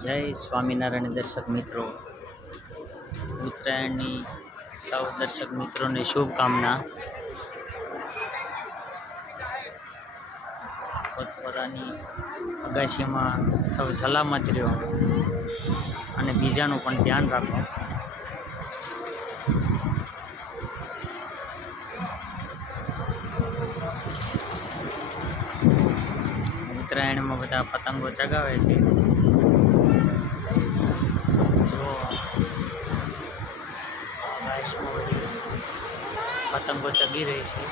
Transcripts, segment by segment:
જય સ્વામિનારાયણ દર્શક મિત્રો, ઉત્તરાયણની સૌ દર્શક મિત્રોને શુભકામના. પોતપોતાની અગાશીમાં સૌ સલામત રહ્યો અને બીજાનું પણ ધ્યાન રાખો. ઉત્તરાયણમાં બધા પતંગો ચગાવે છે. જો આકાશમાં બધી પતંગો ચગી રહી છે.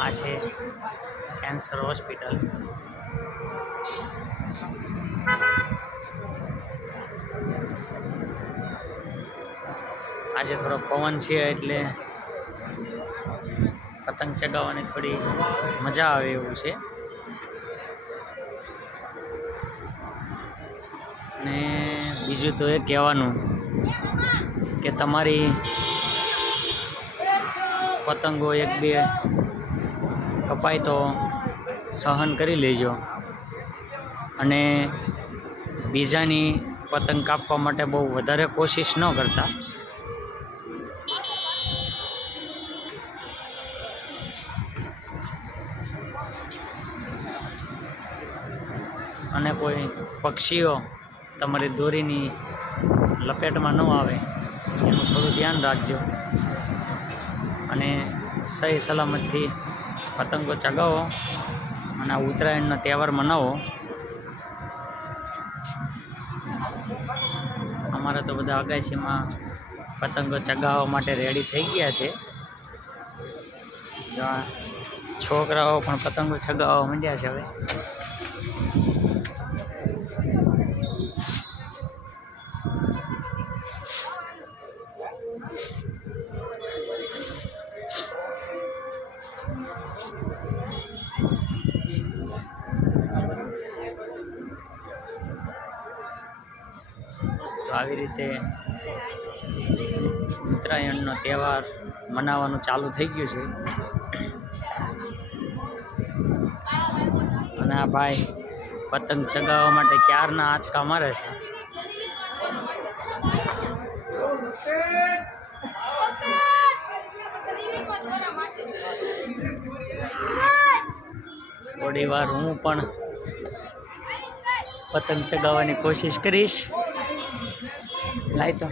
આ છે કેન્સર હોસ્પિટલ. આજે થોડો પવન છે એટલે પતંગ ચગાવવાની થોડી મજા આવે એવું છે. ને બીજું તો એ કહેવાનું કે તમારી પતંગો એક બે કપાય તો સહન કરી લેજો અને બીજાની પતંગ કાપવા માટે બહુ વધારે કોશિશ ન કરતા. અને કોઈ પક્ષીઓ તમારી દોરીની લપેટમાં ન આવે એનું થોડું ધ્યાન રાખજો અને સહી સલામતથી પતંગો ચગાવો અને આ ઉત્તરાયણનો તહેવાર મનાવો. અમારા તો બધા અગાશીમાં પતંગો ચગાવવા માટે રેડી થઈ ગયા છે. છોકરાઓ પણ પતંગો ચગાવવા માંડ્યા છે હવે. તો આવી રીતે ઉત્તરાયણનો તહેવાર મનાવવાનું ચાલુ થઈ ગયું છે. અને આ ભાઈ પતંગ ચગાવવા માટે ક્યારના આંચકા મારે છે. થોડી વાર હું પણ પતંગ ચગાવવાની કોશિશ કરીશ. લાય તો